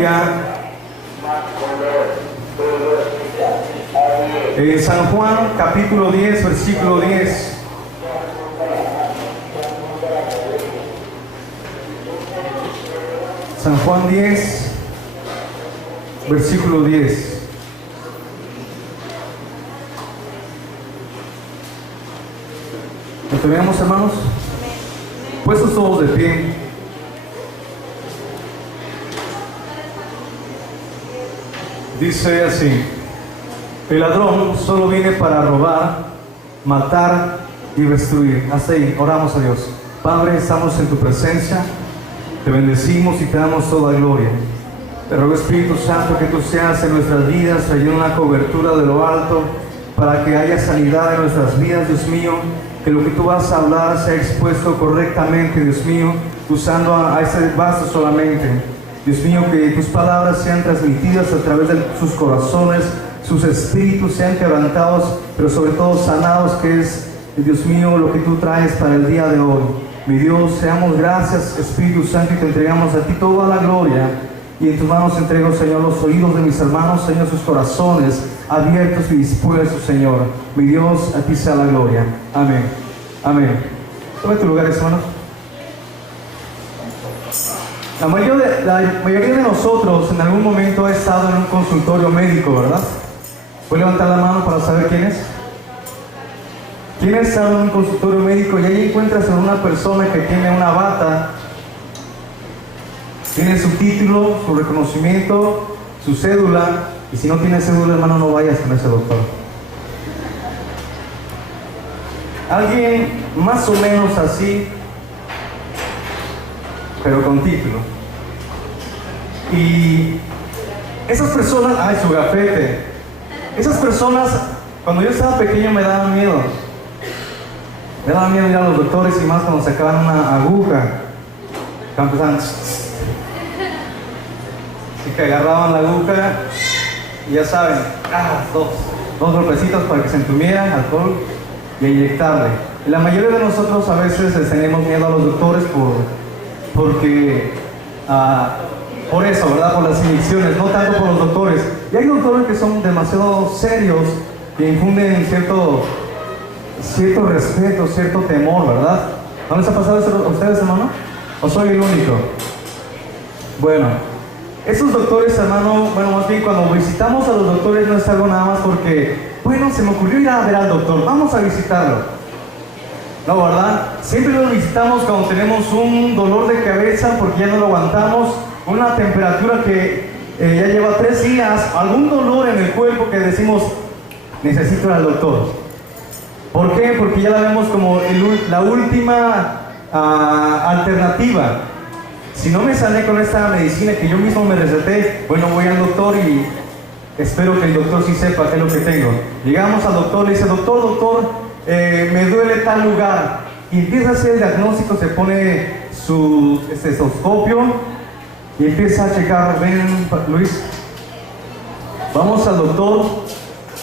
Biblia en San Juan capítulo 10, versículo 10. San Juan 10, versículo 10. ¿Lo tenemos, hermanos? Puestos todos de pie. Dice así: el ladrón solo viene para robar, matar y destruir. Hasta ahí, oramos a Dios. Padre, estamos en tu presencia, te bendecimos y te damos toda gloria. Te ruego, Espíritu Santo, que tú seas en nuestras vidas, trayendo una cobertura de lo alto, para que haya sanidad en nuestras vidas, Dios mío, que lo que tú vas a hablar sea expuesto correctamente, Dios mío, usando a ese vaso solamente. Dios mío, que tus palabras sean transmitidas a través de sus corazones, sus espíritus sean quebrantados, pero sobre todo sanados, que es, Dios mío, lo que tú traes para el día de hoy. Mi Dios, seamos gracias, Espíritu Santo, y te entregamos a ti toda la gloria. Y en tus manos entrego, Señor, los oídos de mis hermanos, Señor, sus corazones abiertos y dispuestos, Señor. Mi Dios, a ti sea la gloria. Amén. Amén. Toma tu lugar, hermanos. La mayoría de nosotros en algún momento ha estado en un consultorio médico, ¿verdad? ¿Puede levantar la mano para saber quién es? ¿Quién ha estado en un consultorio médico y ahí encuentras a una persona que tiene una bata, tiene su título, su reconocimiento, su cédula, y si no tiene cédula, hermano, no vayas con ese doctor? Alguien más o menos así, pero con título. Y esas personas, ay, su gafete, esas personas, cuando yo estaba pequeño me daban miedo. Me daba miedo ir a los doctores, y más cuando sacaban una aguja. Empezaban, así que agarraban la aguja y ya saben, dos golpecitos para que se entumieran, alcohol, y a inyectarle. Y la mayoría de nosotros a veces les tenemos miedo a los doctores porque por eso, ¿verdad? Por las inyecciones, no tanto por los doctores. Y hay doctores que son demasiado serios, que infunden cierto respeto, cierto temor, ¿verdad? ¿No les ha pasado eso a ustedes, hermano? ¿O soy el único? Bueno, esos doctores, hermano, más bien cuando visitamos a los doctores no es algo nada más porque, bueno, se me ocurrió ir a ver al doctor, vamos a visitarlo. No, ¿verdad? Siempre lo visitamos cuando tenemos un dolor de cabeza porque ya no lo aguantamos, una temperatura que ya lleva 3 días, algún dolor en el cuerpo que decimos, necesito ir al doctor. ¿Por qué? Porque ya la vemos como la última alternativa. Si no me sale con esta medicina que yo mismo me receté, bueno, voy al doctor y espero que el doctor sí sepa qué es lo que tengo. Llegamos al doctor, le dice, doctor, me duele tal lugar. Y empieza a hacer el diagnóstico, se pone su estetoscopio y empieza a checar. Ven, Luis, vamos al doctor.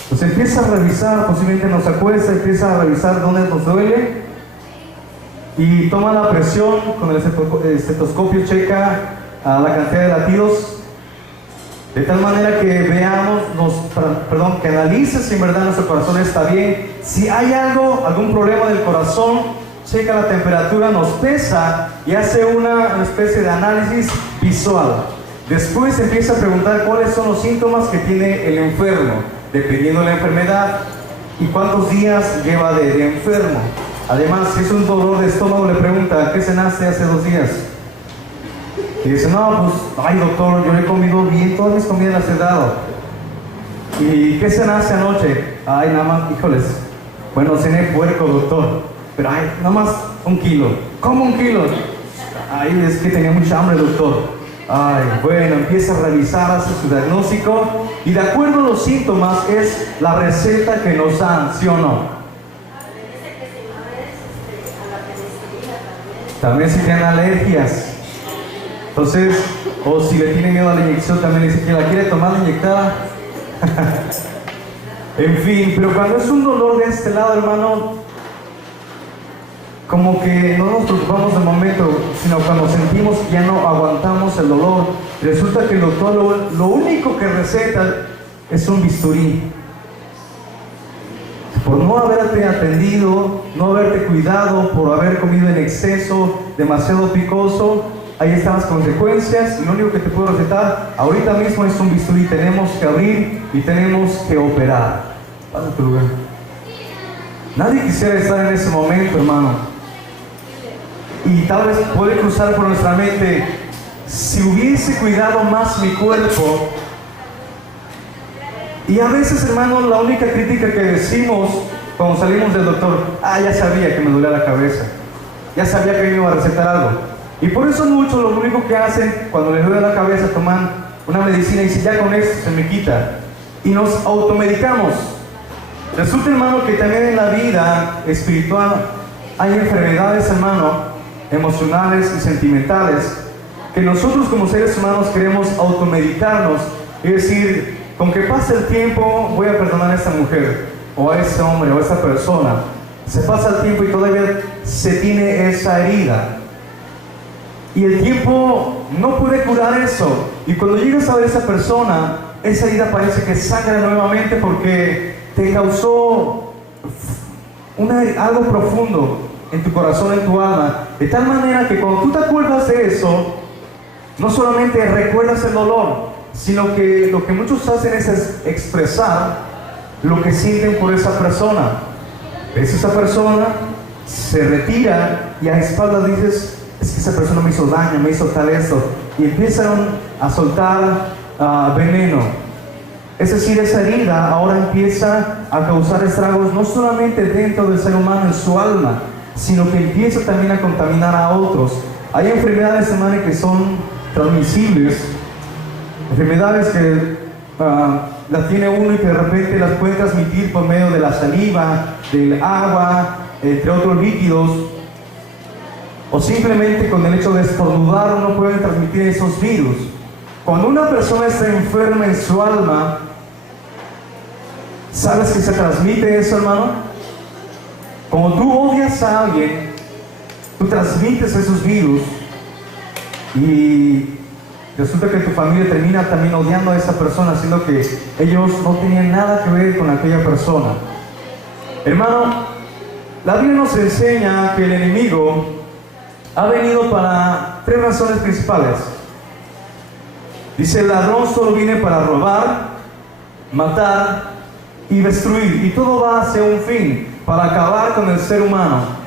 Pues empieza a revisar, posiblemente nos acuesta, empieza a revisar dónde nos duele y toma la presión con el estetoscopio, checa la cantidad de latidos, de tal manera que veamos, que analice si en verdad nuestro corazón está bien. Si hay algún problema del corazón, checa la temperatura, nos pesa y hace una especie de análisis visual. Después empieza a preguntar cuáles son los síntomas que tiene el enfermo, dependiendo de la enfermedad y cuántos días lleva de enfermo. Además, si es un dolor de estómago, le pregunta, ¿qué cenaste hace 2 días? Y dice, no, pues, ay doctor, yo he comido bien, todas mis comidas las he dado. ¿Y qué cenaste anoche? Ay, nada más, híjoles, bueno, cené puerco, doctor, pero ay, nada más 1 kilo. ¿Cómo 1 kilo? Ay, es que tenía mucha hambre, doctor. Ay, bueno, empieza a revisar, hace su diagnóstico y de acuerdo a los síntomas es la receta que nos dan, ¿sí o no? También si tienen alergias. Entonces, o si le tienen miedo a la inyección, también dice que la quiere tomar inyectada. En fin, pero cuando es un dolor de este lado, hermano, como que no nos preocupamos de momento, sino cuando sentimos que ya no aguantamos el dolor, Resulta que el doctor lo único que receta es un bisturí. Por no haberte atendido, no haberte cuidado, por haber comido en exceso, demasiado picoso, ahí están las consecuencias. Y lo único que te puedo recetar ahorita mismo es un bisturí. Tenemos que abrir y tenemos que operar. Pasa a tu lugar. Nadie quisiera estar en ese momento, hermano. Y tal vez puede cruzar por nuestra mente: si hubiese cuidado más mi cuerpo. Y a veces, hermano, la única crítica que decimos cuando salimos del doctor: ya sabía que me dolía la cabeza, ya sabía que me iba a recetar algo. Y por eso muchos lo único que hacen cuando les duele la cabeza, toman una medicina y dicen: ya con esto se me quita. Y nos automedicamos. Resulta, hermano, que también en la vida espiritual hay enfermedades, hermano, emocionales y sentimentales, que nosotros como seres humanos queremos automedicarnos y decir: con que pase el tiempo voy a perdonar a esta mujer, o a ese hombre, o a esta persona. Se pasa el tiempo y todavía se tiene esa herida. Y el tiempo no puede curar eso. Y cuando llegas a ver a esa persona, esa herida parece que sangra nuevamente porque te causó algo profundo en tu corazón, en tu alma. De tal manera que cuando tú te acuerdas de eso, no solamente recuerdas el dolor, sino que lo que muchos hacen es expresar lo que sienten por esa persona. Ves esa persona, se retira y a espaldas dices: es que esa persona me hizo daño, me hizo tal esto. Y empiezan a soltar veneno. Es decir, esa herida ahora empieza a causar estragos no solamente dentro del ser humano, en su alma, sino que empieza también a contaminar a otros. Hay enfermedades, hermano, que son transmisibles, enfermedades que las tiene uno y que de repente las puede transmitir por medio de la saliva, del agua, entre otros líquidos, o simplemente con el hecho de estornudar uno puede transmitir esos virus. Cuando una persona está enferma en su alma, ¿sabes que se transmite eso, hermano? Como tú odias a alguien, tú transmites esos virus y resulta que tu familia termina también odiando a esa persona, siendo que ellos no tenían nada que ver con aquella persona. Hermano, la Biblia nos enseña que el enemigo ha venido para 3 razones principales. Dice: el ladrón solo viene para robar, matar y destruir. Y todo va hacia un fin: para acabar con el ser humano.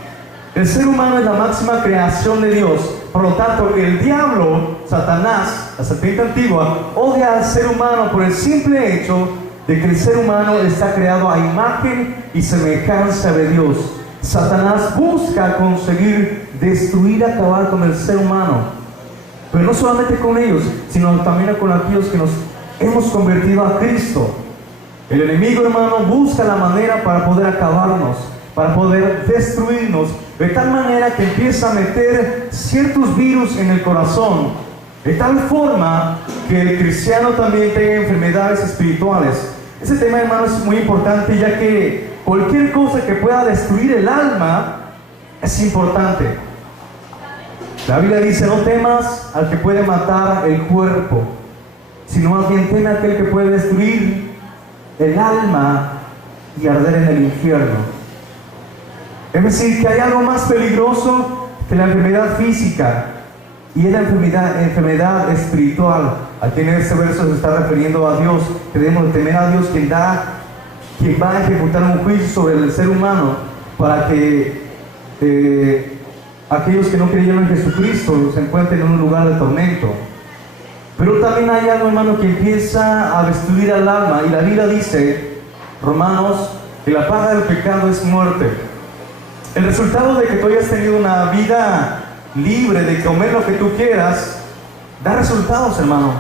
El ser humano es la máxima creación de Dios. Por lo tanto, el diablo, Satanás, la serpiente antigua, odia al ser humano por el simple hecho de que el ser humano está creado a imagen y semejanza de Dios. Satanás busca conseguir destruir, acabar con el ser humano. Pero no solamente con ellos, sino también con aquellos que nos hemos convertido a Cristo. El enemigo, hermano, busca la manera para poder acabarnos, para poder destruirnos, de tal manera que empieza a meter ciertos virus en el corazón, de tal forma que el cristiano también tenga enfermedades espirituales. Ese tema, hermano, es muy importante, ya que cualquier cosa que pueda destruir el alma es importante. La Biblia dice: no temas al que puede matar el cuerpo, sino más bien teme a aquel que puede destruir el alma y arder en el infierno. Es decir, que hay algo más peligroso que la enfermedad física, y es la enfermedad espiritual. Aquí en este verso se está refiriendo a Dios, que debemos temer a Dios, quien va a ejecutar un juicio sobre el ser humano, para que aquellos que no creyeron en Jesucristo se encuentren en un lugar de tormento. Pero también hay algo, hermano, que empieza a destruir al alma, y la Biblia dice, Romanos, que la paga del pecado es muerte. El resultado de que tú hayas tenido una vida libre de comer lo que tú quieras, da resultados, hermano.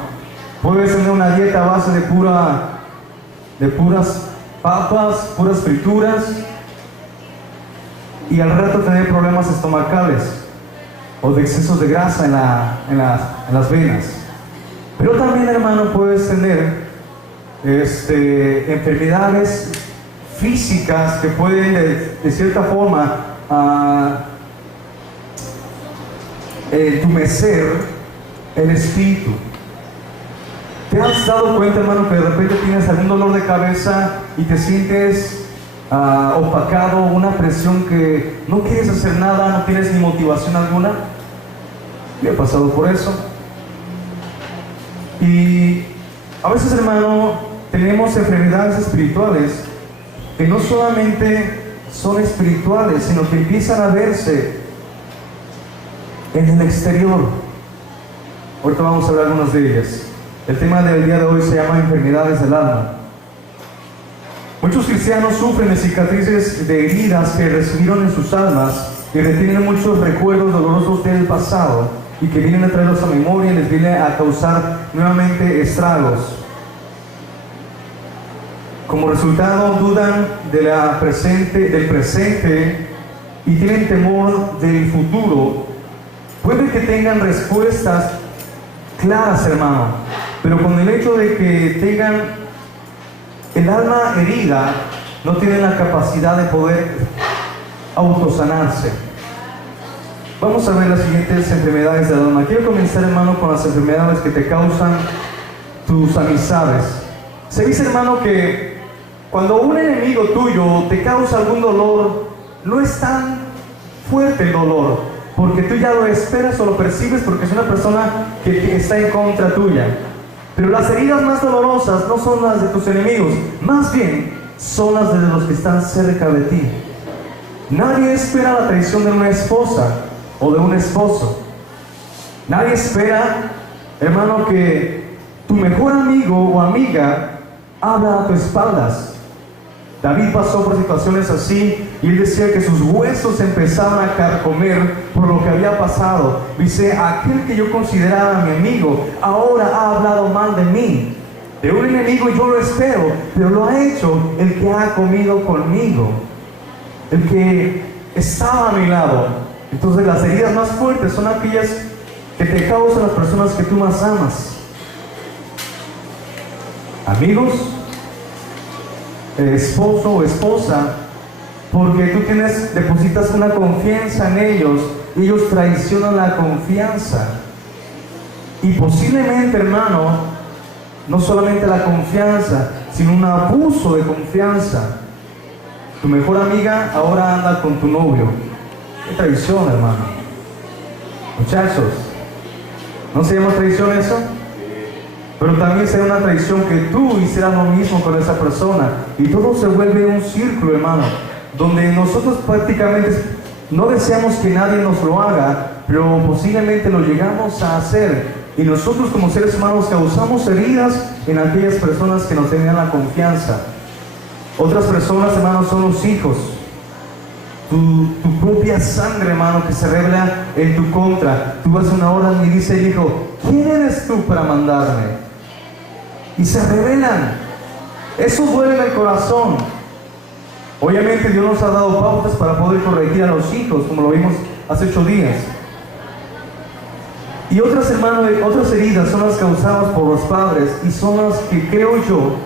Puedes tener una dieta a base de puras papas, puras frituras, y al rato tener problemas estomacales o de excesos de grasa en las venas. Pero también, hermano, puedes tener enfermedades físicas que pueden de cierta forma entumecer el espíritu. has dado cuenta, hermano, que de repente tienes algún dolor de cabeza y te sientes opacado, una presión que no quieres hacer nada, no tienes ni motivación alguna? Yo he pasado por eso. Y a veces, hermano, tenemos enfermedades espirituales que no solamente son espirituales, sino que empiezan a verse en el exterior. Ahorita vamos a hablar de algunas de ellas. El tema del día de hoy se llama enfermedades del alma. Muchos cristianos sufren de cicatrices de heridas que recibieron en sus almas y retienen muchos recuerdos dolorosos del pasado y que vienen a traerlos a memoria y les viene a causar nuevamente estragos. Como resultado, dudan del presente y tienen temor del futuro. Puede que tengan respuestas claras, hermano, pero con el hecho de que tengan el alma herida, no tienen la capacidad de poder autosanarse. Vamos a ver las siguientes enfermedades del alma. Quiero comenzar, hermano, con las enfermedades que te causan tus amistades. Se dice, hermano, que cuando un enemigo tuyo te causa algún dolor, no es tan fuerte el dolor, porque tú ya lo esperas o lo percibes porque es una persona que está en contra tuya. Pero las heridas más dolorosas no son las de tus enemigos, más bien son las de los que están cerca de ti. Nadie espera la traición de una esposa o de un esposo. Nadie espera, hermano, que tu mejor amigo o amiga habla a tus espaldas. David pasó por situaciones así y él decía que sus huesos empezaban a carcomer por lo que había pasado. Dice, aquel que yo consideraba mi amigo ahora ha hablado mal de mí. De un enemigo yo lo espero, pero lo ha hecho el que ha comido conmigo, el que estaba a mi lado. Entonces las heridas más fuertes son aquellas que te causan las personas que tú más amas. Amigos, esposo o esposa, porque tú depositas una confianza en ellos y ellos traicionan la confianza. Y posiblemente, hermano, no solamente la confianza, sino un abuso de confianza. Tu mejor amiga ahora anda con tu novio. Qué traición, hermano. Muchachos, ¿no se llama traición eso? Pero también será una traición que tú hicieras lo mismo con esa persona. Y todo se vuelve un círculo, hermano, donde nosotros prácticamente no deseamos que nadie nos lo haga, pero posiblemente lo llegamos a hacer. Y nosotros como seres humanos causamos heridas en aquellas personas que nos tenían la confianza. Otras personas, hermano, son los hijos. Tu propia sangre, hermano, que se revela en tu contra. Tú vas a una hora y dice el hijo, ¿quién eres tú para mandarme? Y se rebelan. Eso duele en el corazón. Obviamente Dios nos ha dado pautas para poder corregir a los hijos, como lo vimos hace 8 días. Y otras, hermano, otras heridas son las causadas por los padres y son las que creo yo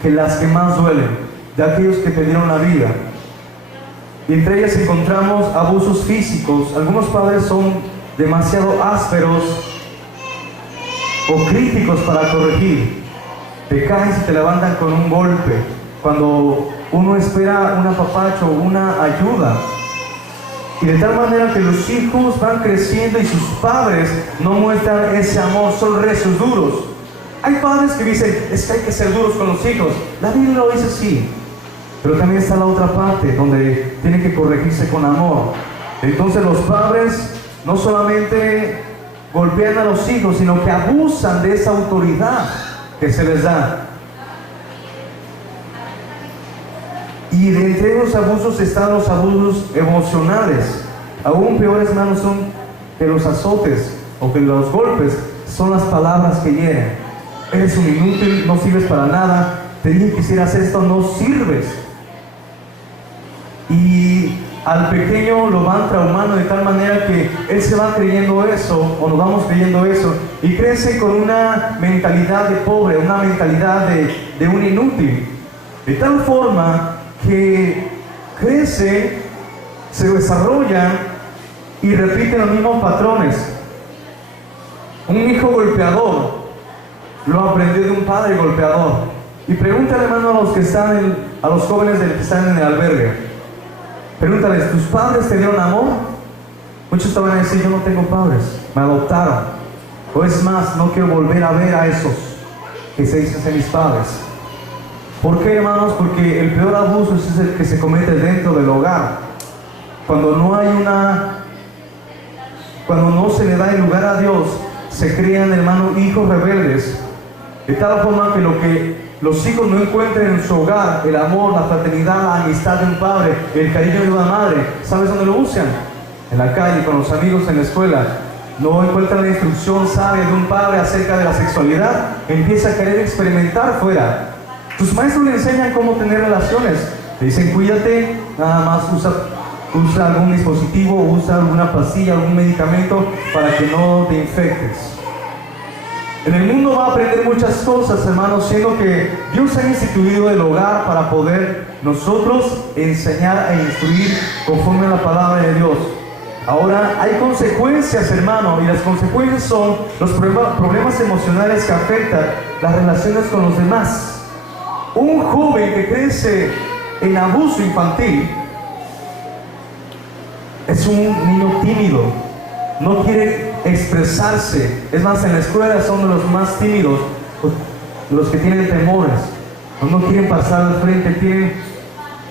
que las que más duelen de aquellos que te dieron la vida. Y entre ellas encontramos abusos físicos. Algunos padres son demasiado ásperos o críticos para corregir. Te caes y te levantan con un golpe cuando uno espera un apapacho o una ayuda. Y de tal manera que los hijos van creciendo y sus padres no muestran ese amor, son recios duros. Hay padres que dicen, es que hay que ser duros con los hijos. La Biblia lo dice así. Pero también está la otra parte, donde tiene que corregirse con amor. Entonces los padres no solamente golpean a los hijos, sino que abusan de esa autoridad que se les da. Y de entre los abusos están los abusos emocionales. Aún peores, hermanos, son que los azotes o que los golpes son las palabras que hieren. Eres un inútil, no sirves para nada, te dije que hicieras esto, no sirves. Y al pequeño lo van traumando de tal manera que él se va creyendo eso, o nos vamos creyendo eso, y crece con una mentalidad de pobre, una mentalidad de un inútil. De tal forma que crece, se desarrolla y repite los mismos patrones. Un hijo golpeador lo aprendió de un padre golpeador. Y pregúntale, hermano, a los jóvenes que están en el albergue. Pregúntales, ¿tus padres te dieron amor? Muchos te van a decir, yo no tengo padres, me adoptaron. O es más, no quiero volver a ver a esos que se dicen ser mis padres. ¿Por qué, hermanos? Porque el peor abuso es el que se comete dentro del hogar. Cuando no se le da el lugar a Dios, se crean, hermanos, hijos rebeldes, de tal forma que los hijos no encuentren en su hogar el amor, la fraternidad, la amistad de un padre, el cariño de una madre. ¿Sabes dónde lo buscan? En la calle, con los amigos, en la escuela. No encuentran la instrucción sabia de un padre acerca de la sexualidad, empieza a querer experimentar fuera. Tus maestros le enseñan cómo tener relaciones. Le dicen, cuídate, nada más usa algún dispositivo, usa alguna pastilla, algún medicamento para que no te infectes. En el mundo va a aprender muchas cosas, hermanos, siendo que Dios ha instituido el hogar para poder nosotros enseñar e instruir conforme a la palabra de Dios. Ahora hay consecuencias, hermano, y las consecuencias son los problemas emocionales que afectan las relaciones con los demás. Un joven que crece en abuso infantil es un niño tímido, no quiere expresarse. Es más, en la escuela son de los más tímidos, los que tienen temores, no quieren pasar al frente,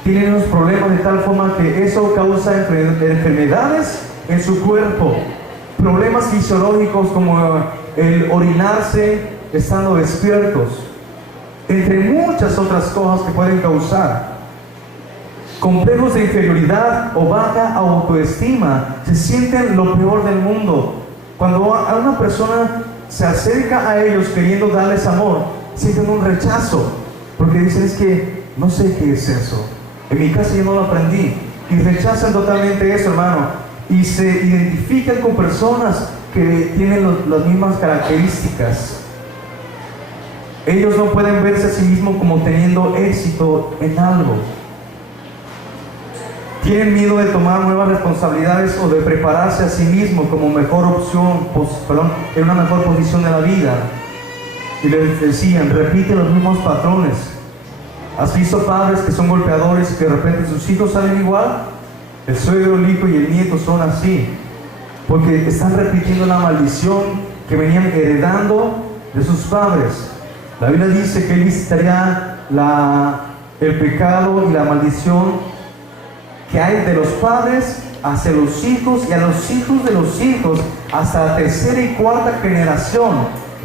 tienen unos problemas de tal forma que eso causa enfermedades en su cuerpo, problemas fisiológicos como el orinarse estando despiertos, entre muchas otras cosas que pueden causar. Complejos de inferioridad o baja autoestima, se sienten lo peor del mundo. Cuando a una persona se acerca a ellos queriendo darles amor, sienten un rechazo, porque dicen, es que no sé qué es eso, en mi casa yo no lo aprendí, y rechazan totalmente eso, hermano, y se identifican con personas que tienen las mismas características. Ellos no pueden verse a sí mismos como teniendo éxito en algo. Tienen miedo de tomar nuevas responsabilidades o de prepararse a sí mismos como mejor opción, en una mejor posición de la vida. Y les decían, repite los mismos patrones. ¿Has visto padres que son golpeadores y que de repente sus hijos salen igual? El suegro, el hijo y el nieto son así, porque están repitiendo la maldición que venían heredando de sus padres. La Biblia dice que Él visitaría el pecado y la maldición que hay de los padres hacia los hijos y a los hijos de los hijos hasta la tercera y cuarta generación.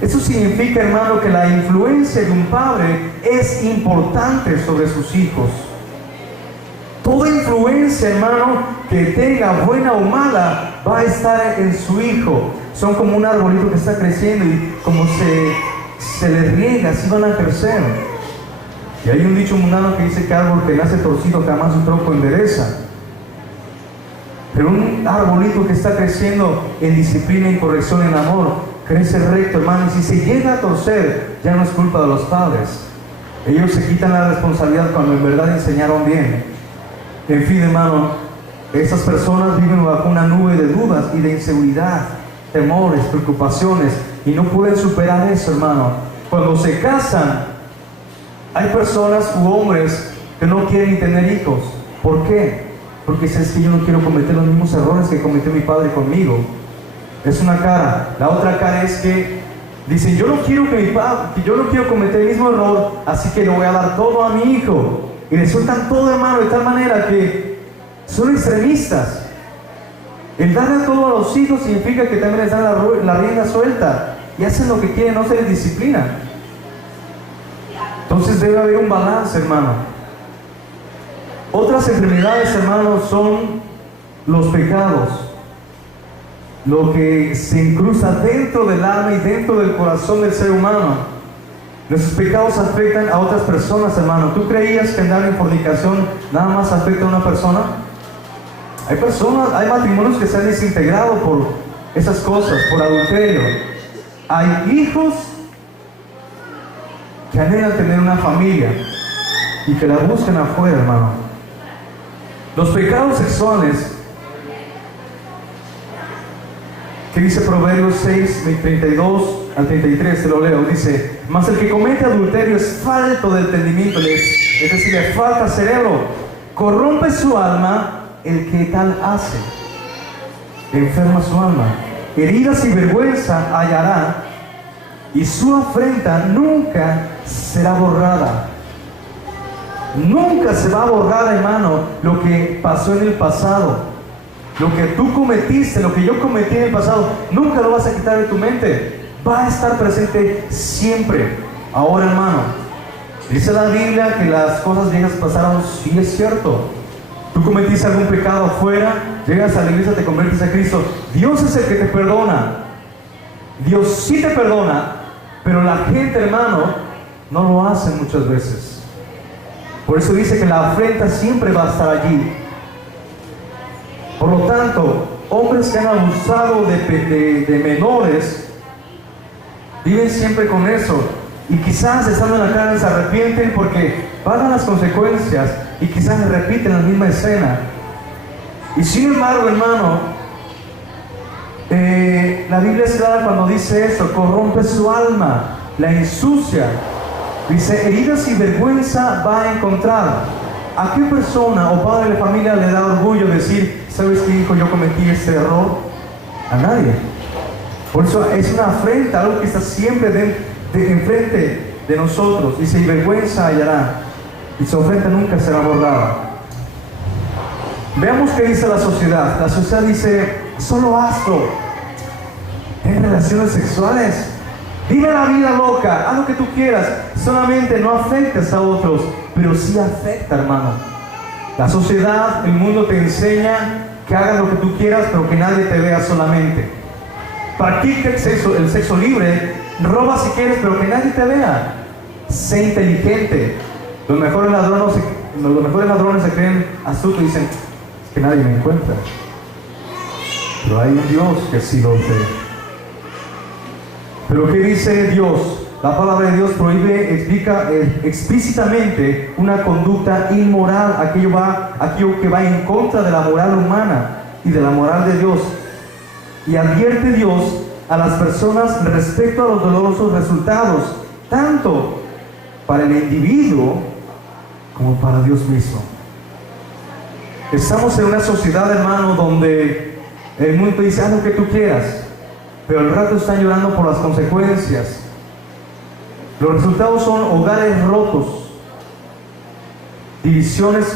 Eso significa, hermano, que la influencia de un padre es importante sobre sus hijos. Toda influencia, hermano, que tenga buena o mala, va a estar en su hijo. Son como un arbolito que está creciendo y como se les riega, así van a crecer. Y hay un dicho mundano que dice que árbol que nace torcido jamás su tronco endereza. Pero un arbolito que está creciendo en disciplina y corrección, en amor, crece recto, hermano. Y si se llega a torcer, ya no es culpa de los padres. Ellos se quitan la responsabilidad cuando en verdad enseñaron bien. En fin, hermano, estas personas viven bajo una nube de dudas y de inseguridad, temores, preocupaciones, y no pueden superar eso, hermano. Cuando se casan, hay personas u hombres que no quieren tener hijos. ¿Por qué? Porque es que yo no quiero cometer los mismos errores que cometió mi padre conmigo. Es una cara. La otra cara es que dicen, yo no quiero cometer el mismo error, así que le voy a dar todo a mi hijo. Y le sueltan todo, hermano, de tal manera que son extremistas. El darle todo a los hijos significa que también les dan la rienda suelta y hacen lo que quieren, no se les disciplina. Entonces debe haber un balance, hermano. Otras enfermedades, hermanos, son los pecados. Lo que se incrusta dentro del alma y dentro del corazón del ser humano. Nuestros pecados afectan a otras personas, hermano. ¿Tú creías que andar en fornicación nada más afecta a una persona? Hay matrimonios que se han desintegrado por esas cosas, por adulterio. Hay hijos que anhelan tener una familia y que la buscan afuera, hermano. Los pecados sexuales, que dice Proverbios 6:32, al 33, te lo leo, dice: mas el que comete adulterio es falto de entendimiento, es decir, le falta cerebro, corrompe su alma el que tal hace, enferma su alma, heridas y vergüenza hallará, y su afrenta nunca será borrada. Nunca se va a borrar, hermano, lo que pasó en el pasado. Lo que tú cometiste, lo que yo cometí en el pasado, nunca lo vas a quitar de tu mente. Va a estar presente siempre. Ahora, hermano, dice la Biblia que las cosas viejas pasaron. Sí, es cierto. Tú cometiste algún pecado afuera, llegas a la iglesia, te conviertes a Cristo. Dios es el que te perdona. Dios sí te perdona, pero la gente, hermano, no lo hace muchas veces. Por eso dice que la afrenta siempre va a estar allí. Por lo tanto, hombres que han abusado de menores viven siempre con eso, y quizás estando en la cárcel se arrepienten porque pagan las consecuencias y quizás repiten la misma escena. Y sin embargo, hermano, la Biblia es clara cuando dice esto: corrompe su alma, la ensucia. Dice: heridas y vergüenza va a encontrar. ¿A qué persona o padre de familia le da orgullo decir: ¿sabes qué, hijo? Yo cometí este error? A nadie. Por eso es una afrenta, algo que está siempre enfrente de nosotros. Dice: y vergüenza hallará, y su ofrenda nunca será borrada. Veamos qué dice la sociedad. La sociedad dice: solo hazlo, ten relaciones sexuales, vive la vida loca, haz lo que tú quieras, solamente no afectes a otros. Pero sí afecta, hermano. La sociedad, el mundo te enseña que hagas lo que tú quieras, pero que nadie te vea solamente. Practica el sexo libre, roba si quieres, pero que nadie te vea. Sé inteligente. Los mejores ladrones se creen astutos y dicen: es que nadie me encuentra. Pero hay un Dios que sí lo ve. Pero ¿qué dice Dios? La palabra de Dios prohíbe, explica explícitamente una conducta inmoral, aquello que va en contra de la moral humana y de la moral de Dios. Y advierte Dios a las personas respecto a los dolorosos resultados, tanto para el individuo como para Dios mismo. Estamos en una sociedad, hermano, donde el mundo dice: haz lo que tú quieras, pero al rato están llorando por las consecuencias. Los resultados son hogares rotos, divisiones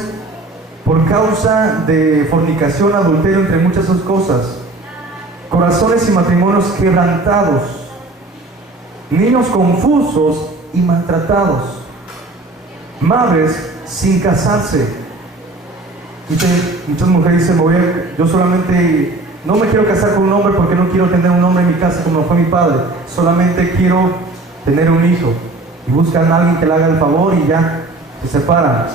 por causa de fornicación, adulterio, entre muchas otras cosas, corazones y matrimonios quebrantados, niños confusos y maltratados, madres sin casarse. Muchas mujeres dicen: yo solamente no me quiero casar con un hombre porque no quiero tener un hombre en mi casa como fue mi padre, solamente quiero tener un hijo. Y buscan a alguien que le haga el favor y ya se separan.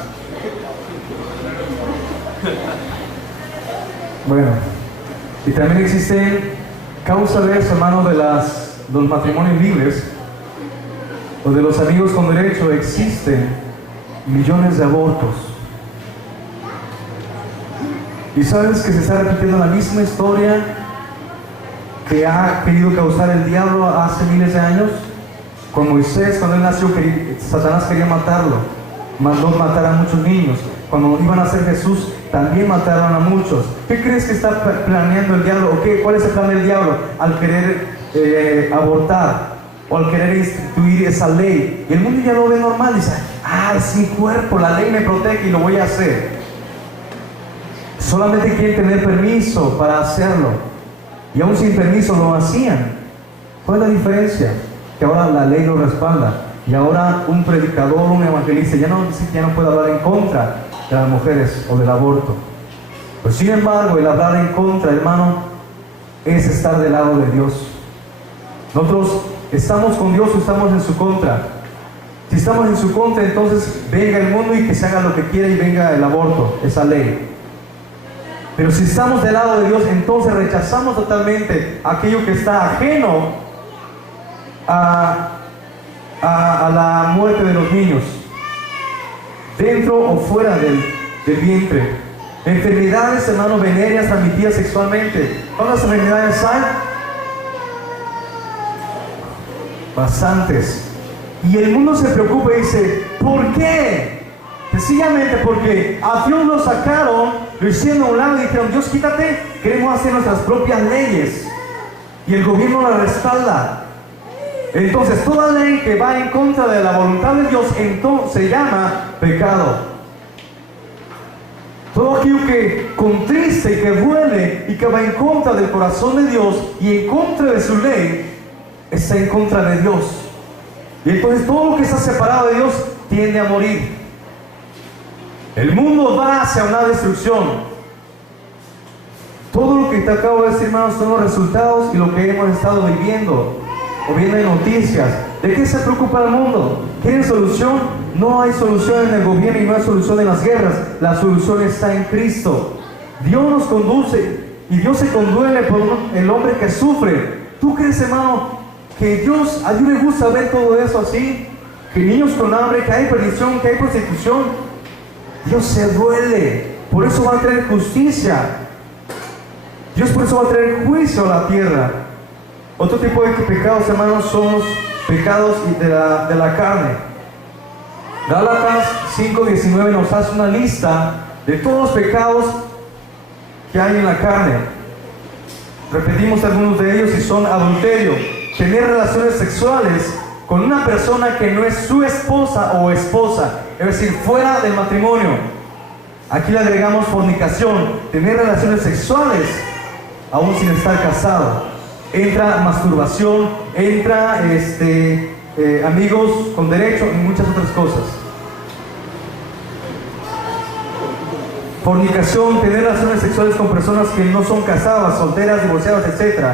Bueno, y también existen, causa de eso, hermano, de los matrimonios libres o de los amigos con derecho, existen millones de abortos. Y sabes que se está repitiendo la misma historia que ha querido causar el diablo hace miles de años. Con Moisés, cuando él nació, Satanás quería matarlo, mandó matar a muchos niños. Cuando iban a ser Jesús, también mataron a muchos. ¿Qué crees que está planeando el diablo? ¿Cuál es el plan del diablo? Al querer abortar, o al querer instituir esa ley. Y el mundo ya lo ve normal, dice: es mi cuerpo, la ley me protege y lo voy a hacer. Solamente quieren tener permiso para hacerlo, y aún sin permiso lo hacían. ¿Cuál es la diferencia? Que ahora la ley lo respalda, y ahora un predicador, un evangelista ya no puede hablar en contra de las mujeres o del aborto. Pues sin embargo, el hablar en contra, hermano, es estar del lado de Dios. Nosotros estamos con Dios o estamos en su contra. Si estamos en su contra, entonces venga el mundo y que se haga lo que quiera y venga el aborto, esa ley. Pero si estamos del lado de Dios, entonces rechazamos totalmente aquello que está ajeno a la muerte de los niños, dentro o fuera del vientre. Enfermedades, hermano, venéreas transmitidas sexualmente. ¿Cuántas enfermedades hay? Bastantes. Y el mundo se preocupa y dice, ¿por qué? Sencillamente porque a Dios lo sacaron, lo hicieron a un lado y dijeron, Dios, quítate, queremos hacer nuestras propias leyes. Y el gobierno la respalda. Entonces, toda ley que va en contra de la voluntad de Dios, entonces se llama pecado. Todo aquello que contriste y que duele y que va en contra del corazón de Dios y en contra de su ley, está en contra de Dios. Y entonces todo lo que está separado de Dios tiende a morir. El mundo va hacia una destrucción. Todo lo que te acabo de decir, hermanos, son los resultados y lo que hemos estado viviendo o viendo en noticias. ¿De qué se preocupa el mundo? ¿Quieren solución? No hay solución en el gobierno y no hay solución en las guerras. La solución está en Cristo. Dios nos conduce y Dios se conduele por el hombre que sufre. ¿Tú crees, hermano, que Dios, a Dios le gusta ver todo eso así? Que niños con hambre, que hay perdición, que hay prostitución. Dios se duele. Por eso va a traer justicia. Dios por eso va a traer juicio a la tierra. Otro tipo de pecados, hermanos, son los pecados de la carne. Gálatas 5:19 nos hace una lista de todos los pecados que hay en la carne. Repetimos algunos de ellos y son adulterio, tener relaciones sexuales con una persona que no es su esposa o esposa, es decir, fuera del matrimonio. Aquí le agregamos fornicación, tener relaciones sexuales aún sin estar casado. Entra masturbación, entra amigos con derecho y muchas otras cosas. Fornicación, tener relaciones sexuales con personas que no son casadas, solteras, divorciadas, etc.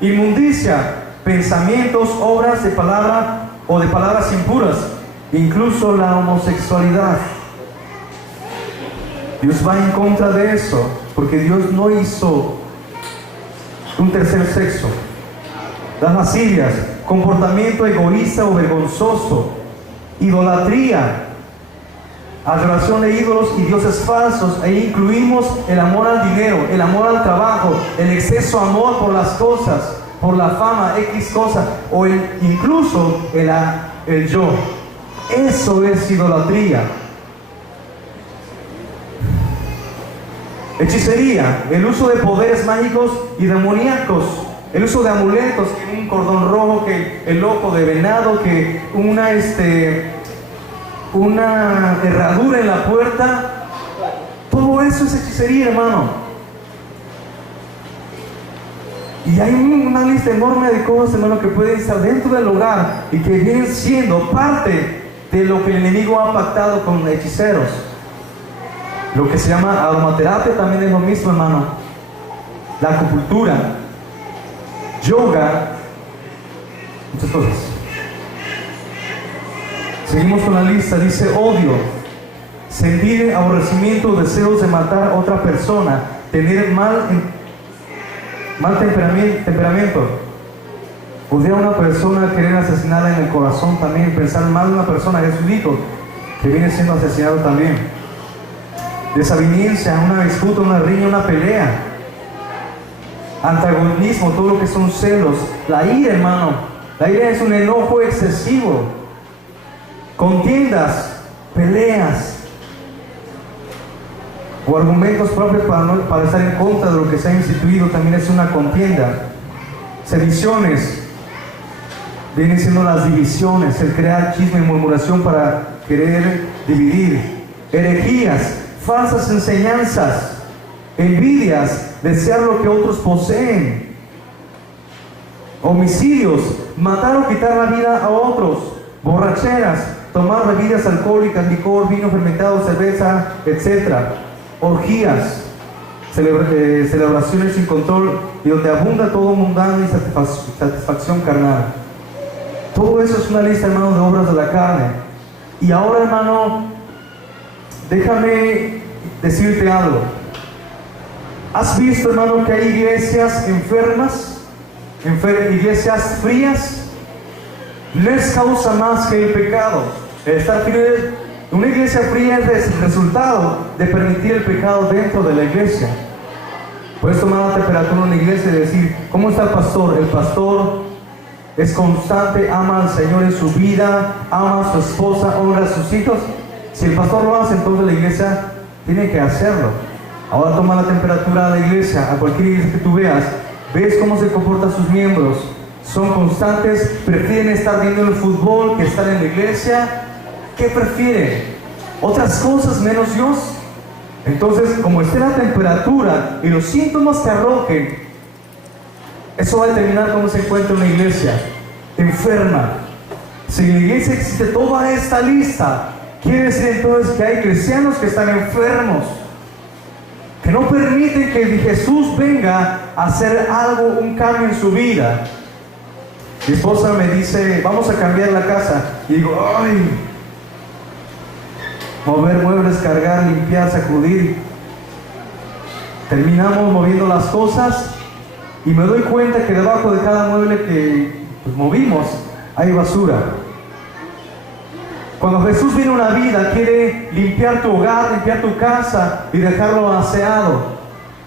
Inmundicia, pensamientos, obras de palabra o de palabras impuras, incluso la homosexualidad. Dios va en contra de eso, porque Dios no hizo un tercer sexo. Las lascivias, comportamiento egoísta o vergonzoso, idolatría, adoración de ídolos y dioses falsos, e incluimos el amor al dinero, el amor al trabajo, el exceso amor por las cosas, por la fama, X cosa, o incluso el yo. Eso es idolatría. Hechicería, el uso de poderes mágicos y demoníacos, el uso de amuletos, que un cordón rojo, que el ojo de venado, que una herradura en la puerta. Todo eso es hechicería, hermano. Y hay una lista enorme de cosas, hermano, que pueden estar dentro del hogar y que vienen siendo parte de lo que el enemigo ha pactado con hechiceros. Lo que se llama aromaterapia también es lo mismo, hermano. La acupuntura, yoga, muchas cosas. Seguimos con la lista. Dice odio, sentir aborrecimiento, deseos de matar a otra persona, tener mal temperamento, odiar a una persona, querer asesinarla en el corazón también, pensar mal de una persona, Jesucristo, que viene siendo asesinado también. Desaveniencia, una disputa, una riña, una pelea. Antagonismo, todo lo que son celos. La ira, hermano. La ira es un enojo excesivo. Contiendas, peleas o argumentos propios para estar en contra de lo que se ha instituido, también es una contienda. Sediciones, vienen siendo las divisiones, el crear chisme y murmuración para querer dividir. Herejías, falsas enseñanzas, envidias, desear lo que otros poseen. Homicidios, matar o quitar la vida a otros. Borracheras, tomar bebidas alcohólicas, licor, vino fermentado, cerveza, etc. Orgías, celebraciones sin control y donde abunda todo mundano y satisfacción carnal. Todo eso es una lista, hermano, de obras de la carne. Y ahora, hermano, déjame decirte algo. ¿Has visto, hermano, que hay iglesias enfermas? Iglesias frías. No es causa más que el pecado. El estar frío, una iglesia fría es el resultado de permitir el pecado dentro de la iglesia. Puedes tomar la temperatura en una iglesia y decir, ¿cómo está el pastor? El pastor es constante, ama al Señor en su vida, ama a su esposa, honra a sus hijos. Si el pastor lo hace, entonces la iglesia tiene que hacerlo. Ahora toma la temperatura de la iglesia, a cualquier iglesia que tú veas, ves cómo se comportan sus miembros, son constantes, prefieren estar viendo el fútbol que estar en la iglesia. ¿Qué prefieren? ¿Otras cosas menos Dios? Entonces, como esté la temperatura y los síntomas que arrojen, eso va a determinar cómo se encuentra una iglesia enferma. Si en la iglesia existe toda esta lista, quiere decir entonces que hay cristianos que están enfermos, que no permiten que Jesús venga a hacer algo, un cambio en su vida. Mi esposa me dice, vamos a cambiar la casa. Y digo, ay, mover muebles, cargar, limpiar, sacudir. Terminamos moviendo las cosas y me doy cuenta que debajo de cada mueble que movimos hay basura. Cuando Jesús viene a una vida, quiere limpiar tu hogar, limpiar tu casa y dejarlo aseado.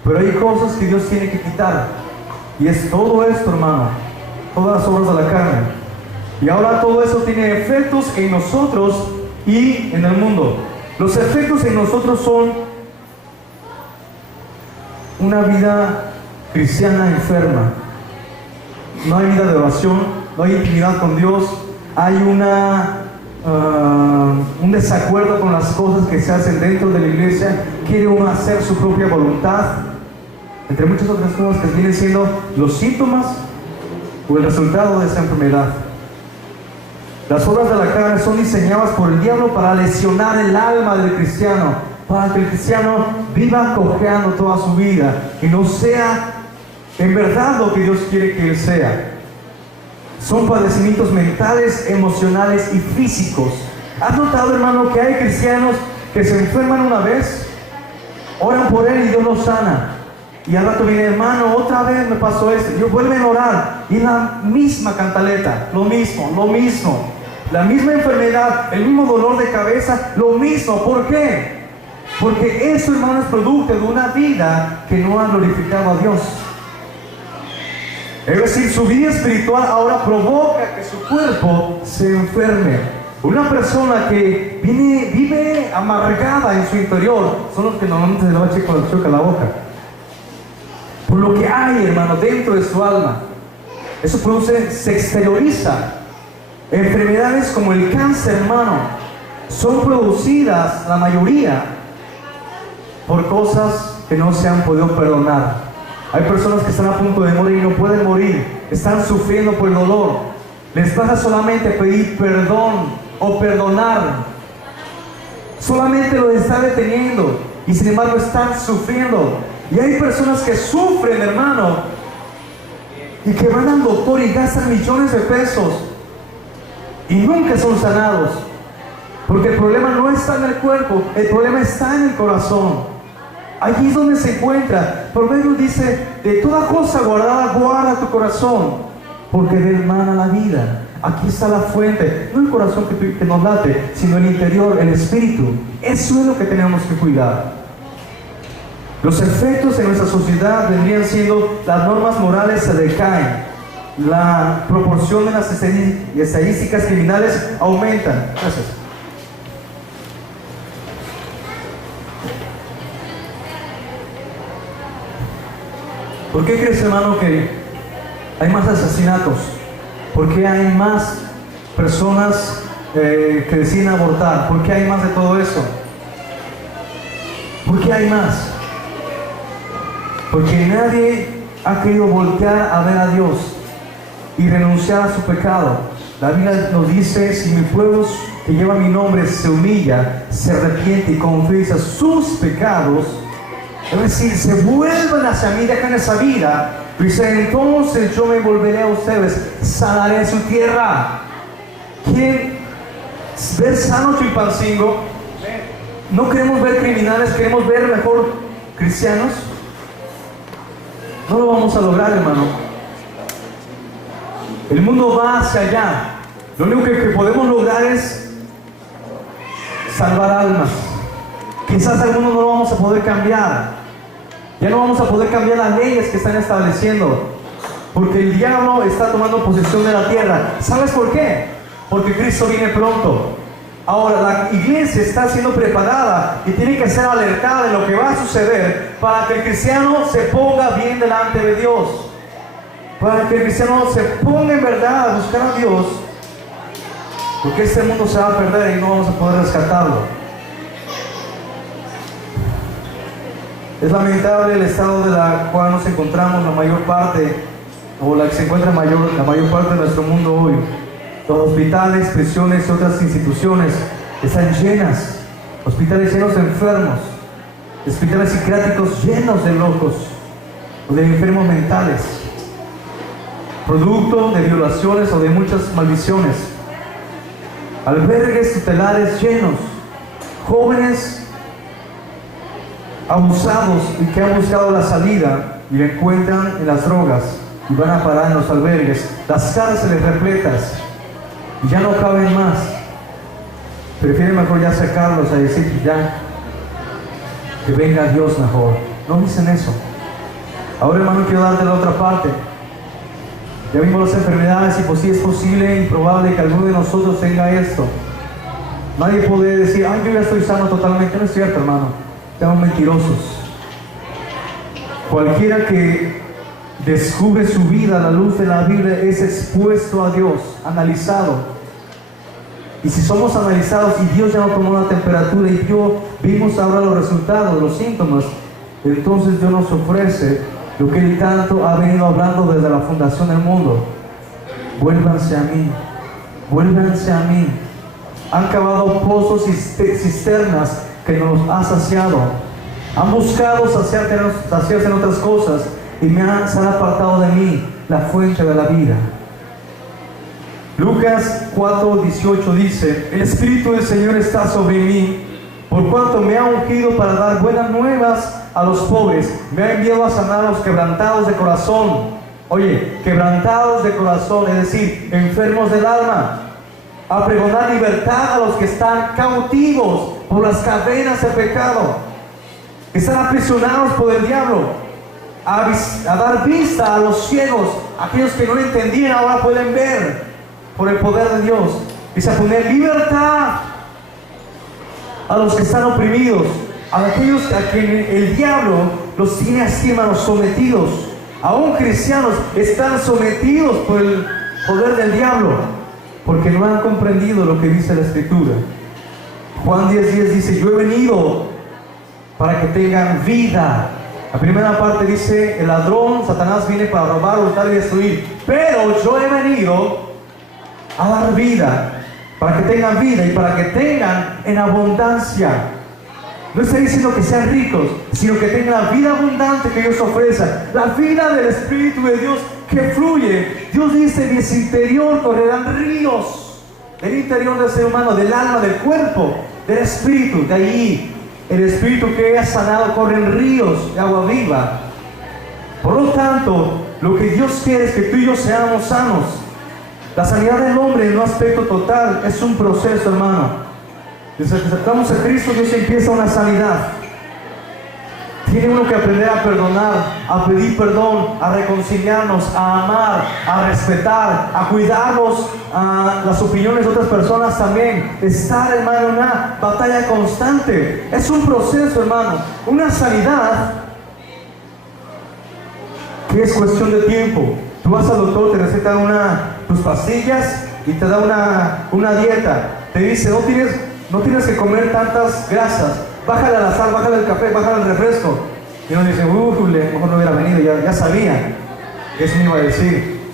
Pero hay cosas que Dios tiene que quitar. Y es todo esto, hermano, todas las obras de la carne. Y ahora todo eso tiene efectos en nosotros y en el mundo. Los efectos en nosotros son una vida cristiana enferma. No hay vida de oración, no hay intimidad con Dios, hay un desacuerdo con las cosas que se hacen dentro de la iglesia, quiere uno hacer su propia voluntad, entre muchas otras cosas que vienen siendo los síntomas o el resultado de esa enfermedad. Las obras de la carne son diseñadas por el diablo para lesionar el alma del cristiano, para que el cristiano viva cojeando toda su vida y no sea en verdad lo que Dios quiere que él sea. Son padecimientos mentales, emocionales y físicos. ¿Has notado, hermano, que hay cristianos que se enferman una vez, oran por él y Dios los sana? Y al rato viene, hermano, otra vez me pasó esto. Y vuelven a orar. Y la misma cantaleta, lo mismo. La misma enfermedad, el mismo dolor de cabeza, lo mismo. ¿Por qué? Porque eso, hermano, es producto de una vida que no ha glorificado a Dios. Es decir, su vida espiritual ahora provoca que su cuerpo se enferme. Una persona que vive amargada en su interior son los que normalmente se le va a chocar la boca. Por lo que hay, hermano, dentro de su alma. Eso se exterioriza. Enfermedades como el cáncer, hermano, son producidas, la mayoría, por cosas que no se han podido perdonar. Hay personas que están a punto de morir y no pueden morir, están sufriendo por el dolor. Les basta solamente pedir perdón o perdonar. Solamente lo está deteniendo y sin embargo están sufriendo. Y hay personas que sufren, hermano, y que van al doctor y gastan millones de pesos y nunca son sanados, porque el problema no está en el cuerpo, el problema está en el corazón. Allí es donde se encuentra. Proverbios dice, de toda cosa guardada, guarda tu corazón, porque de él mana la vida. Aquí está la fuente, no el corazón que nos late, sino el interior, el espíritu. Eso es lo que tenemos que cuidar. Los efectos en nuestra sociedad vendrían siendo, las normas morales se decaen, la proporción de las estadísticas criminales aumentan. Gracias. ¿Por qué crees, hermano, que hay más asesinatos? ¿Por qué hay más personas que deciden abortar? ¿Por qué hay más de todo eso? ¿Por qué hay más? Porque nadie ha querido voltear a ver a Dios y renunciar a su pecado. La Biblia nos dice, si mi pueblo que lleva mi nombre se humilla, se arrepiente y confiesa sus pecados, es decir, se vuelven hacia mí, dejan esa vida, dice, entonces yo me volveré a ustedes, sanaré su tierra. ¿Quieren ver sano Chilpancingo? ¿No queremos ver criminales? ¿Queremos ver mejor cristianos? No lo vamos a lograr, hermano. El mundo va hacia allá. Lo único que podemos lograr es salvar almas. Quizás algunos no lo vamos a poder cambiar. Ya no vamos a poder cambiar las leyes que están estableciendo. Porque el diablo está tomando posesión de la tierra. ¿Sabes por qué? Porque Cristo viene pronto. Ahora, la iglesia está siendo preparada y tiene que ser alertada de lo que va a suceder para que el cristiano se ponga bien delante de Dios. Para que el cristiano se ponga en verdad a buscar a Dios. Porque este mundo se va a perder y no vamos a poder rescatarlo. Es lamentable el estado de la cual nos encontramos la mayor parte, o la que se encuentra la mayor parte de nuestro mundo hoy. Los hospitales, prisiones y otras instituciones están llenas. Hospitales llenos de enfermos. Hospitales psiquiátricos llenos de locos o de enfermos mentales. Producto de violaciones o de muchas maldiciones. Albergues tutelares llenos. Jóvenes abusados y que han buscado la salida y la encuentran en las drogas y van a parar en los albergues. Las cárceles repletas y ya no caben más. Prefieren mejor ya sacarlos a decir que ya que venga Dios mejor. No dicen eso. Ahora, hermano, quiero darte la otra parte. Ya vimos las enfermedades y pues sí es posible y probable que alguno de nosotros tenga esto. Nadie puede decir, ay, yo ya estoy sano totalmente. No es cierto, hermano. Estamos mentirosos. Cualquiera que descubre su vida a la luz de la Biblia es expuesto a Dios, analizado. Y si somos analizados y Dios ya no tomó la temperatura y vimos ahora los resultados, los síntomas, entonces Dios nos ofrece lo que Él tanto ha venido hablando desde la fundación del mundo. Vuélvanse a mí, vuélvanse a mí. Han cavado pozos y cisternas que nos ha saciado. Han buscado saciarse en otras cosas y se han apartado de mí, la fuente de la vida. Lucas 4:18 dice: el Espíritu del Señor está sobre mí, por cuanto me ha ungido para dar buenas nuevas a los pobres. Me ha enviado a sanar a los quebrantados de corazón. Oye, quebrantados de corazón, es decir, enfermos del alma. A pregonar libertad a los que están cautivos por las cadenas del pecado, que están aprisionados por el diablo. A dar vista a los ciegos, aquellos que no lo entendían ahora pueden ver por el poder de Dios. Dice, a poner libertad a los que están oprimidos, a aquellos a quienes el diablo los tiene así, hermanos, sometidos. Aún cristianos están sometidos por el poder del diablo, porque no han comprendido lo que dice la Escritura. Juan 10:10 dice, yo he venido para que tengan vida. La primera parte dice, el ladrón, Satanás, viene para robar, hurtar y destruir. Pero yo he venido a dar vida, para que tengan vida y para que tengan en abundancia. No está diciendo que sean ricos, sino que tengan la vida abundante que Dios ofrece, la vida del Espíritu de Dios que fluye. Dios dice, de su interior correrán ríos, del interior del ser humano, del alma, del cuerpo, del Espíritu. De ahí, el Espíritu que ha sanado, corren ríos de agua viva. Por lo tanto, lo que Dios quiere es que tú y yo seamos sanos. La sanidad del hombre en un aspecto total es un proceso, hermano. Desde que aceptamos a Cristo, Dios empieza una sanidad. Tiene uno que aprender a perdonar, a pedir perdón, a reconciliarnos, a amar, a respetar, a cuidarnos, a las opiniones de otras personas también. Estar, hermano, en una batalla constante. Es un proceso, hermano. Una sanidad que es cuestión de tiempo. Tú vas al doctor, te receta tus pastillas y te da una dieta. Te dice, no tienes que comer tantas grasas. Bájale a la sal, bájale al café, bájale al refresco. Y uno dice, mejor no hubiera venido, ya sabía que eso me iba a decir.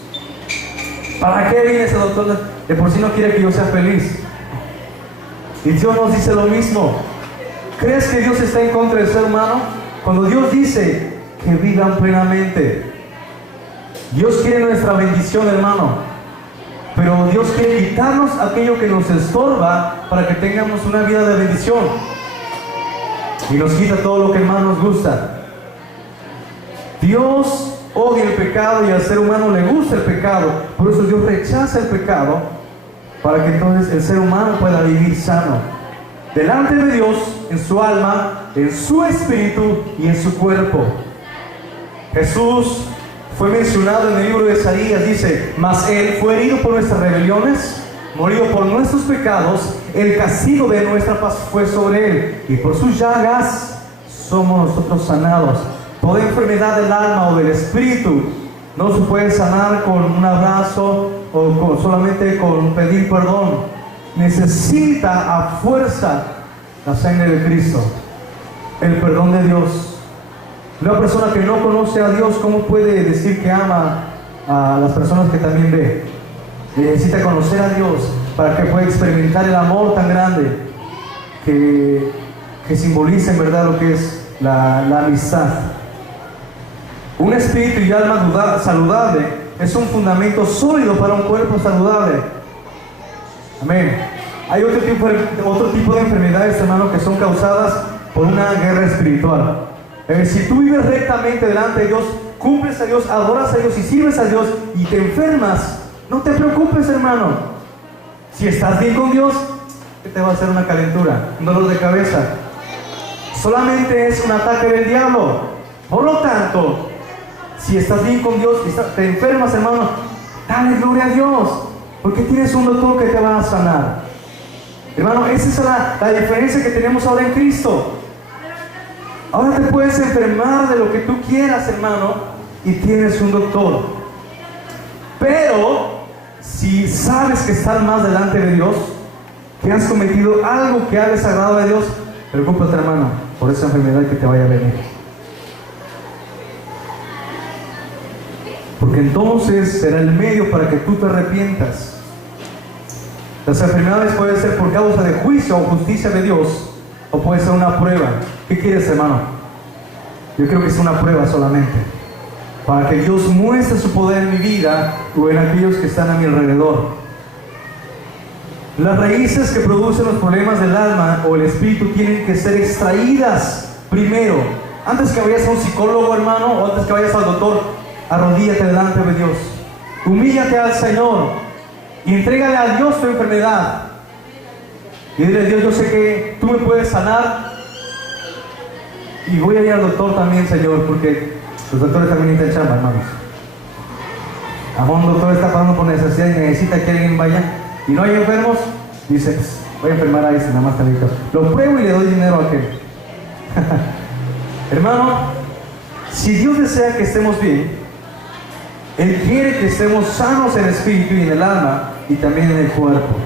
¿Para qué viene ese doctor? De por sí no quiere que yo sea feliz. Y Dios nos dice lo mismo. ¿Crees que Dios está en contra del ser humano? Cuando Dios dice que vivan plenamente, Dios quiere nuestra bendición, hermano. Pero Dios quiere quitarnos aquello que nos estorba para que tengamos una vida de bendición. Y nos quita todo lo que más nos gusta. Dios odia el pecado y al ser humano le gusta el pecado. Por eso Dios rechaza el pecado, para que entonces el ser humano pueda vivir sano delante de Dios, en su alma, en su espíritu y en su cuerpo. Jesús fue mencionado en el libro de Isaías. Dice: mas Él fue herido por nuestras rebeliones, molido por nuestros pecados, el castigo de nuestra paz fue sobre Él, y por sus llagas somos nosotros sanados. Toda enfermedad del alma o del espíritu no se puede sanar con un abrazo o solamente con pedir perdón. Necesita a fuerza la sangre de Cristo, el perdón de Dios. Una persona que no conoce a Dios, ¿cómo puede decir que ama a las personas que también ve? Necesita conocer a Dios para que pueda experimentar el amor tan grande que simboliza en verdad lo que es la amistad. Un espíritu y alma saludable es un fundamento sólido para un cuerpo saludable. Amén. Hay otro tipo de enfermedades, hermano, que son causadas por una guerra espiritual. Si tú vives rectamente delante de Dios, cumples a Dios, adoras a Dios y sirves a Dios y te enfermas, no te preocupes, hermano. Si estás bien con Dios, ¿qué te va a hacer una calentura, un dolor de cabeza? Solamente es un ataque del diablo. Por lo tanto, si estás bien con Dios y te enfermas, hermano, dale gloria a Dios, porque tienes un doctor que te va a sanar. Hermano, esa es la diferencia que tenemos ahora en Cristo. Ahora te puedes enfermar de lo que tú quieras, hermano, y tienes un doctor. Pero si sabes que estás más delante de Dios, que has cometido algo que ha desagradado a Dios, preocúpate, hermano, por esa enfermedad que te vaya a venir. Porque entonces será el medio para que tú te arrepientas. Las enfermedades pueden ser por causa de juicio o justicia de Dios, o puede ser una prueba. ¿Qué quieres, hermano? Yo creo que es una prueba solamente, para que Dios muestre su poder en mi vida o en aquellos que están a mi alrededor. Las raíces que producen los problemas del alma o el espíritu tienen que ser extraídas primero. Antes que vayas a un psicólogo, hermano, o antes que vayas al doctor, arrodíllate delante de Dios, humíllate al Señor y entrégale a Dios tu enfermedad y dile: Dios, yo sé que tú me puedes sanar y voy a ir al doctor también, Señor, porque los doctores también necesitan chamba, hermanos. A un doctor está pagando por necesidad y necesita que alguien vaya y no hay enfermos, dice: pues, voy a enfermar a ese, nada más tantito, lo pruebo y le doy dinero a aquel. Hermano, si Dios desea que estemos bien, Él quiere que estemos sanos en el espíritu y en el alma y también en el cuerpo.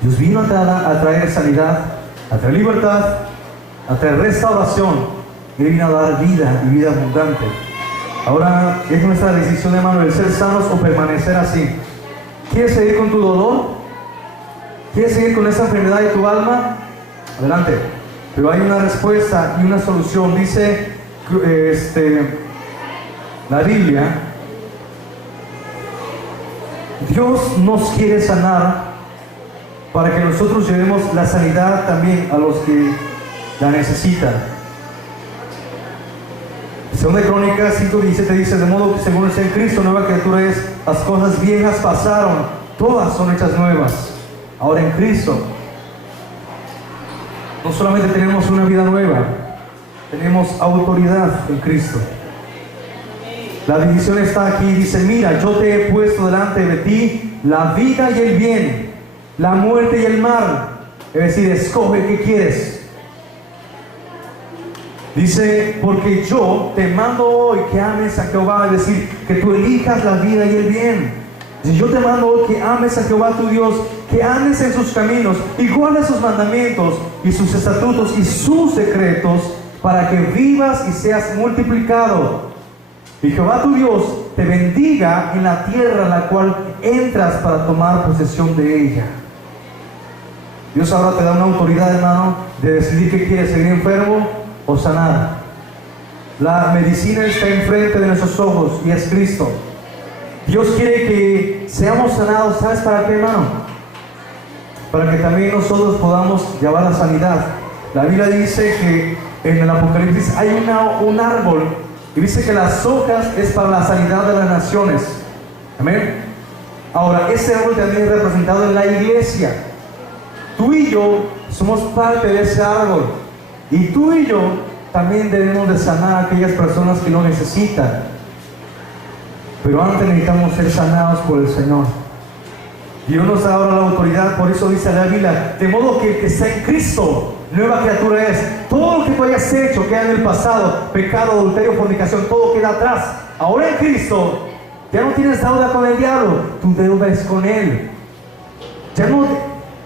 Dios vino a traer sanidad, a traer libertad, a traer restauración. Él vino a dar vida y vida abundante. Ahora es nuestra decisión, hermano, el ser sanos o permanecer así. ¿Quieres seguir con tu dolor? ¿Quieres seguir con esa enfermedad de tu alma? Adelante. Pero hay una respuesta y una solución. Dice la Biblia: Dios nos quiere sanar para que nosotros llevemos la sanidad también a los que la necesitan. Segunda de Crónicas 5:17 dice: de modo que según está en Cristo, nueva criatura es, las cosas viejas pasaron, todas son hechas nuevas. Ahora en Cristo no solamente tenemos una vida nueva, tenemos autoridad en Cristo. La bendición está aquí, dice: mira, yo te he puesto delante de ti la vida y el bien, la muerte y el mal. Es decir, escoge qué quieres. Dice: porque yo te mando hoy que ames a Jehová, es decir, que tú elijas la vida y el bien. Dice: yo te mando hoy que ames a Jehová tu Dios, que andes en sus caminos y guardes sus mandamientos y sus estatutos y sus decretos, para que vivas y seas multiplicado. Y Jehová tu Dios te bendiga en la tierra en la cual entras para tomar posesión de ella. Dios ahora te da una autoridad, hermano, de decidir que quieres, seguir enfermo o sanar. La medicina está enfrente de nuestros ojos y es Cristo. Dios quiere que seamos sanados. ¿Sabes para qué, hermano? Para que también nosotros podamos llevar la sanidad. La Biblia dice que en el Apocalipsis hay un árbol y dice que las hojas es para la sanidad de las naciones. Amén. Ahora, ese árbol también es representado en la iglesia. Tú y yo somos parte de ese árbol. Y tú y yo también debemos de sanar a aquellas personas que lo necesitan. Pero antes necesitamos ser sanados por el Señor. Dios nos da ahora la autoridad, por eso dice la Biblia, de modo que el que está en Cristo, nueva criatura es. Todo lo que tú hayas hecho queda en el pasado, pecado, adulterio, fornicación, todo queda atrás. Ahora en Cristo, ya no tienes deuda con el diablo, tu deuda es con Él.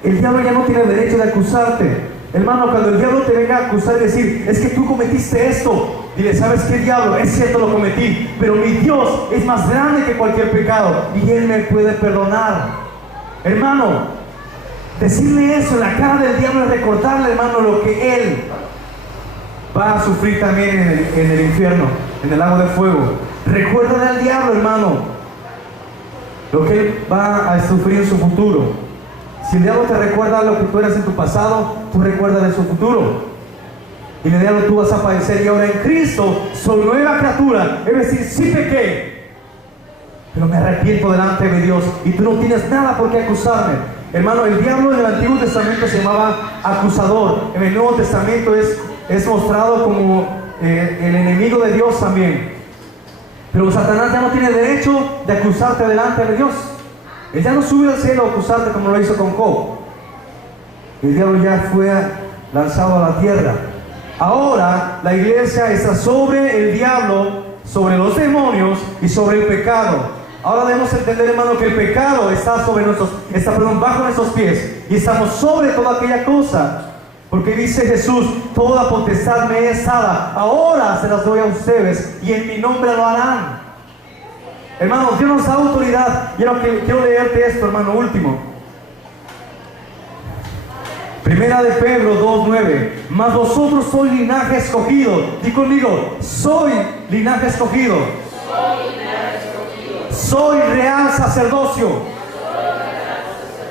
El diablo ya no tiene derecho de acusarte. Hermano, cuando el diablo te venga a acusar y decir, es que tú cometiste esto, dile, ¿sabes qué, diablo? Es cierto, lo cometí, pero mi Dios es más grande que cualquier pecado y Él me puede perdonar. Hermano, decirle eso en la cara del diablo es recordarle, hermano, lo que Él va a sufrir también en el infierno, en el lago de fuego. Recuérdale al diablo, hermano, lo que Él va a sufrir en su futuro. Si el diablo te recuerda lo que tú eras en tu pasado, tú recuerdas de su futuro. Y el diablo, tú vas a padecer, y ahora en Cristo soy nueva criatura. Es decir, sí pequé, pero me arrepiento delante de Dios y tú no tienes nada por qué acusarme. Hermano, el diablo en el Antiguo Testamento se llamaba acusador. En el Nuevo Testamento es mostrado como el enemigo de Dios también. Pero Satanás ya no tiene derecho de acusarte delante de Dios. Él ya no subió al cielo a acusarte como lo hizo con Job. El diablo ya fue lanzado a la tierra. Ahora la iglesia está sobre el diablo, sobre los demonios y sobre el pecado. Ahora debemos entender, hermano, que el pecado está bajo nuestros pies y estamos sobre toda aquella cosa. Porque dice Jesús, toda potestad me es dada, ahora se las doy a ustedes y en mi nombre lo harán. Hermanos, Dios nos da autoridad. Quiero leerte esto, hermano, último. Primera de Pedro 2:9. Mas vosotros sois linaje escogido. Di conmigo, soy linaje escogido. Soy real sacerdocio.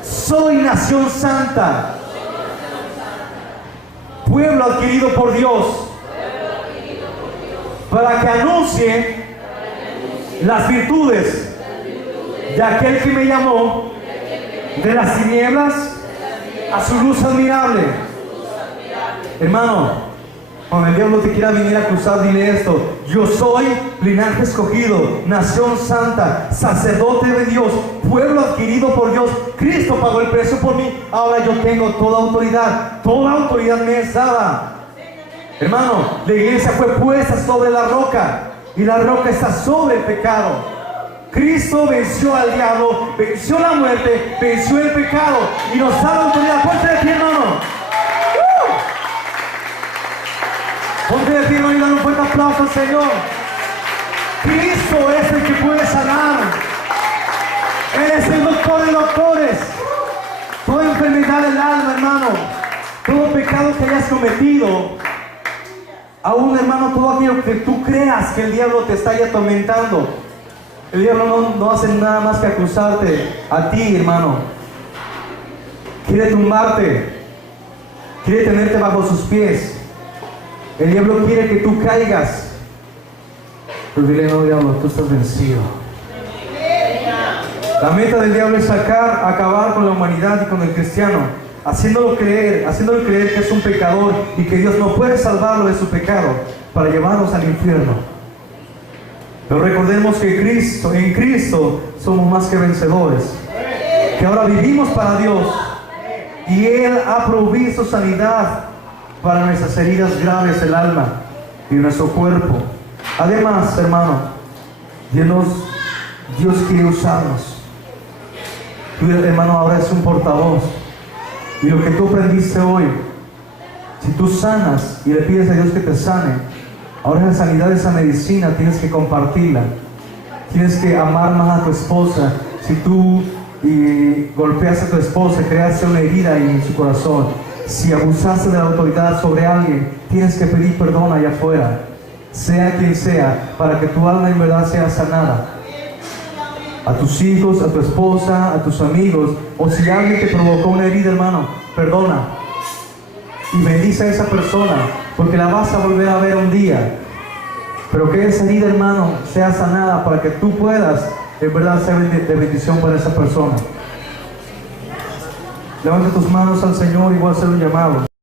Soy nación santa. Pueblo adquirido por Dios. Para que anuncie las virtudes de aquel que me llamó de las tinieblas a su luz admirable. Hermano, cuando el diablo te quiera venir a acusar, dile esto: yo soy linaje escogido, nación santa, sacerdote de Dios, pueblo adquirido por Dios. Cristo pagó el precio por mí. Ahora yo tengo toda autoridad me es dada. Hermano, la iglesia fue puesta sobre la roca y la roca está sobre el pecado. Cristo venció al diablo, venció la muerte, venció el pecado y nos da la autoridad. Ponte de pie, hermano. Ponte de pie, hermano, y dale un fuerte aplauso al Señor. Cristo es el que puede sanar. Él es el doctor de doctores. Toda enfermedad del alma, hermano, todo pecado que hayas cometido, aún, hermano, todo aquello que tú creas que el diablo te está ya atormentando, el diablo no hace nada más que acusarte a ti, hermano. Quiere tumbarte, quiere tenerte bajo sus pies. El diablo quiere que tú caigas. Pero dile: no, diablo, tú estás vencido. La meta del diablo es acabar con la humanidad y con el cristiano, haciéndole creer que es un pecador y que Dios no puede salvarlo de su pecado para llevarlos al infierno. Pero recordemos que en Cristo somos más que vencedores, que ahora vivimos para Dios y Él ha provisto sanidad para nuestras heridas graves del alma y nuestro cuerpo. Además, hermano, Dios quiere usarnos. Tú, hermano, ahora es un portavoz. Y lo que tú aprendiste hoy, si tú sanas y le pides a Dios que te sane, ahora la sanidad de esa medicina tienes que compartirla. Tienes que amar más a tu esposa. Si tú golpeas a tu esposa, creaste una herida en su corazón. Si abusaste de la autoridad sobre alguien, tienes que pedir perdón allá afuera, sea quien sea, para que tu alma en verdad sea sanada. A tus hijos, a tu esposa, a tus amigos, o si alguien te provocó una herida, hermano, perdona y bendice a esa persona, porque la vas a volver a ver un día. Pero que esa herida, hermano, sea sanada para que tú puedas en verdad ser de bendición para esa persona. Levanta tus manos al Señor y voy a hacer un llamado.